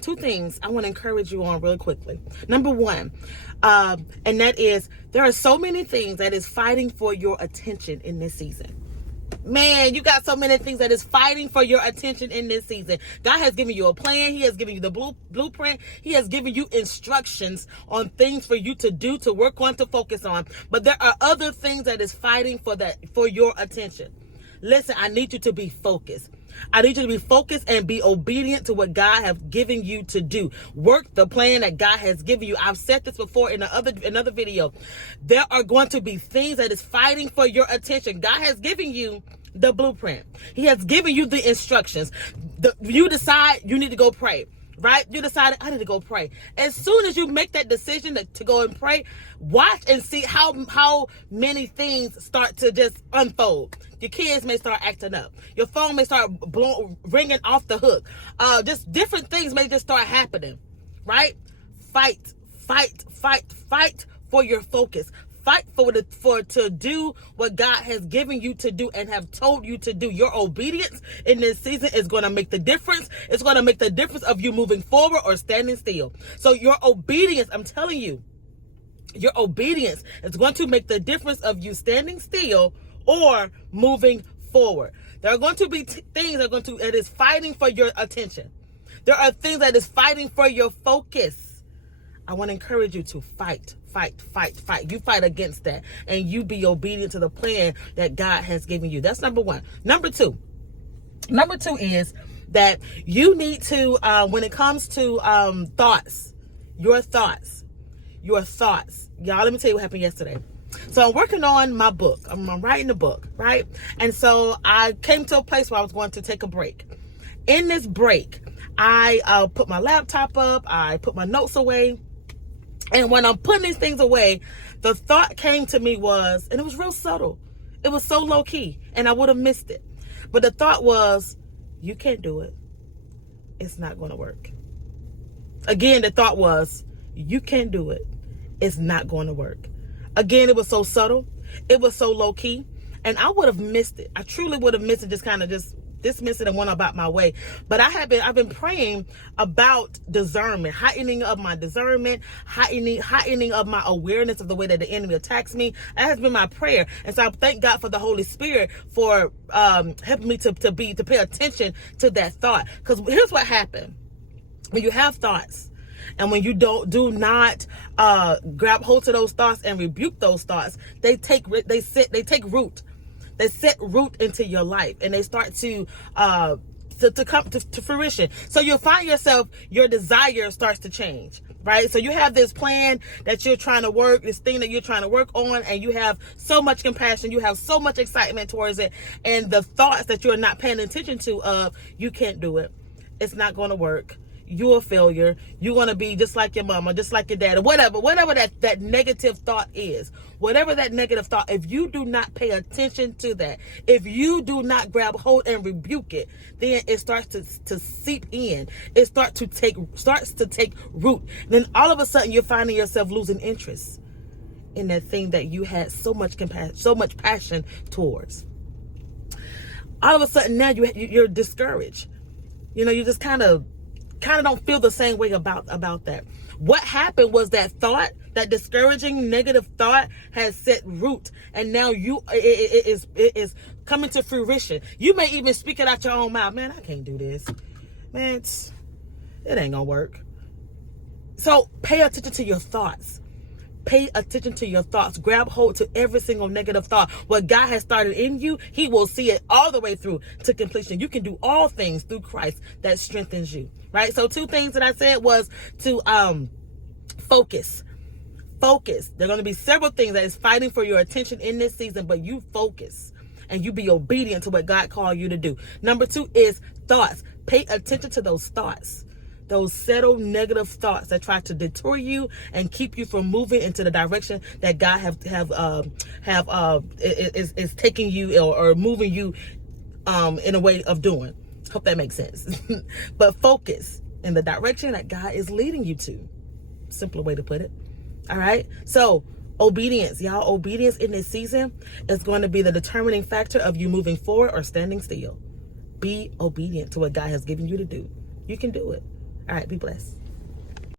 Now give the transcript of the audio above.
Two things I want to encourage you on really quickly. Number one, and that is there are so many things that is fighting for your attention in this season. Man, you got so many things that is fighting for your attention in this season. God has given you a plan. He has given you the blueprint. He has given you instructions on things for you to do, to work on, to focus on. But there are other things that is fighting for your attention. Listen, I need you to be focused. I need you to be focused and be obedient to what God has given you to do. Work the plan that God has given you. I've said this before in another video. There are going to be things that is fighting for your attention. God has given you the blueprint. He has given you the instructions. You decide you need to go pray. Right? You decided, I need to go pray. As soon as you make that decision to go and pray, watch and see how many things start to just unfold. Your kids may start acting up. Your phone may start ringing off the hook. Just different things may just start happening. Right? Fight for your focus. Fight to do what God has given you to do and have told you to do. Your obedience in this season is going to make the difference. It's going to make the difference of you moving forward or standing still. So your obedience, I'm telling you, your obedience is going to make the difference of you standing still or moving forward. There are going to be things that is fighting for your attention. There are things that is fighting for your focus. I want to encourage you to fight. You fight against that and you be obedient to the plan that God has given you. That's number one. Number two is that you need to, when it comes to thoughts, your thoughts. Y'all, let me tell you what happened yesterday. So I'm working on my book. I'm writing the book, right? And so I came to a place where I was going to take a break. In this break, I put my laptop up. I put my notes away. And when I'm putting these things away, the thought came to me was, and it was real subtle. It was so low key and I would have missed it. But the thought was, you can't do it. It's not going to work. Again, the thought was, you can't do it. It's not going to work. Again, it was so subtle. It was so low key and I would have missed it. I truly would have missed it, just dismiss it and went about my way. But I've been praying about discernment, heightening of my discernment, heightening of my awareness of the way that the enemy attacks me. That has been my prayer. And so I thank God for the Holy Spirit for helping me to pay attention to that thought. Because here's what happened. When you have thoughts and when you do not grab hold to those thoughts and rebuke those thoughts, they take root. They set root into your life and they start to come to fruition. So you'll find yourself, your desire starts to change, right? So you have this plan that you're trying to work, this thing that you're trying to work on, and you have so much compassion, you have so much excitement towards it, and the thoughts that you're not paying attention to of, you can't do it, it's not going to work, you're a failure, you're going to be just like your mama, just like your dad, or whatever that negative thought is. Whatever that negative thought, if you do not pay attention to that, if you do not grab hold and rebuke it, then it starts to seep in. It starts to take root. Then all of a sudden you're finding yourself losing interest in that thing that you had so much compassion, so much passion towards. All of a sudden now you're discouraged. You know, you just kind of don't feel the same way about that. What happened was that thought, that discouraging negative thought has set root, and now it is coming to fruition. You may even speak it out your own mouth. Man, I can't do this. Man, it ain't gonna work. So pay attention to your thoughts. Pay attention to your thoughts. Grab hold to every single negative thought. What God has started in you, He will see it all the way through to completion. You can do all things through Christ that strengthens you. Right? So two things that I said was to focus. Focus. There are going to be several things that is fighting for your attention in this season, but you focus and you be obedient to what God called you to do. Number two is thoughts. Pay attention to those thoughts. Those settled negative thoughts that try to detour you and keep you from moving into the direction that God is taking you or moving you in a way of doing. Hope that makes sense. But focus in the direction that God is leading you to. Simpler way to put it. All right. So obedience, y'all. Obedience in this season is going to be the determining factor of you moving forward or standing still. Be obedient to what God has given you to do. You can do it. All right, be blessed.